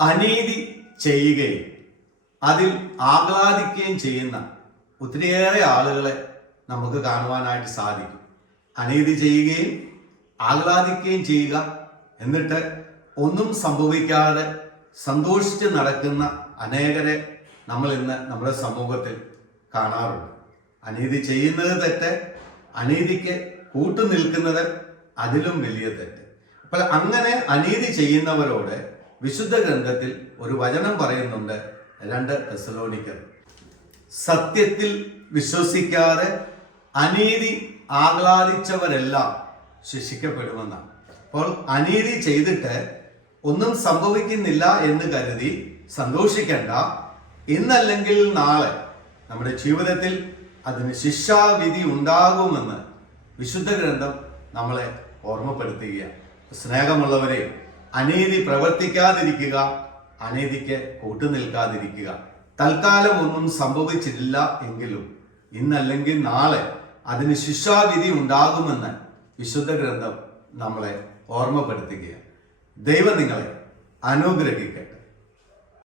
അനീതി ചെയ്യുകയും അതിൽ ആഹ്ലാദിക്കുകയും ചെയ്യുന്ന ഒത്തിരിയേറെ ആളുകളെ നമുക്ക് കാണുവാനായിട്ട് സാധിക്കും. അനീതി ചെയ്യുകയും ആഹ്ലാദിക്കുകയും ചെയ്യുക എന്നിട്ട് ഒന്നും സംഭവിക്കാതെ സന്തോഷിച്ച് നടക്കുന്ന അനേകരെ നമ്മൾ ഇന്ന് നമ്മുടെ സമൂഹത്തിൽ കാണാറുണ്ട്. അനീതി ചെയ്യുന്നത് തെറ്റ് അനീതിക്ക് കൂട്ടു നിൽക്കുന്നത് അതിലും വലിയ തെറ്റ്. അപ്പോൾ അങ്ങനെ അനീതി ചെയ്യുന്നവരോട് വിശുദ്ധ ഗ്രന്ഥത്തിൽ ഒരു വചനം പറയുന്നുണ്ട് രണ്ട് തെസലോണിക്കർ സത്യത്തിൽ വിശ്വസിക്കാതെ അനീതി ആഹ്ലാദിച്ചവരെല്ലാം ശിക്ഷിക്കപ്പെടുമെന്നാണ്. അപ്പോൾ അനീതി ചെയ്തിട്ട് ഒന്നും സംഭവിക്കുന്നില്ല എന്ന് കരുതി സന്തോഷിക്കേണ്ട. ഇന്നല്ലെങ്കിൽ നാളെ നമ്മുടെ ജീവിതത്തിൽ അതിന് ശിക്ഷാവിധി ഉണ്ടാകുമെന്ന് വിശുദ്ധ ഗ്രന്ഥം നമ്മളെ ഓർമ്മപ്പെടുത്തുകയാണ്. സ്നേഹമുള്ളവരെ അനീതി പ്രവർത്തിക്കാതിരിക്കുക അനീതിക്ക് കൂട്ടുനിൽക്കാതിരിക്കുക തൽക്കാലം ഒന്നും സംഭവിച്ചിട്ടില്ല എങ്കിലും ഇന്നല്ലെങ്കിൽ നാളെ അതിന് ശിക്ഷാവിധി ഉണ്ടാകുമെന്ന് വിശുദ്ധ ഗ്രന്ഥം നമ്മളെ ഓർമ്മപ്പെടുത്തുകയാണ്. ദൈവം നിങ്ങളെ അനുഗ്രഹിക്കട്ടെ.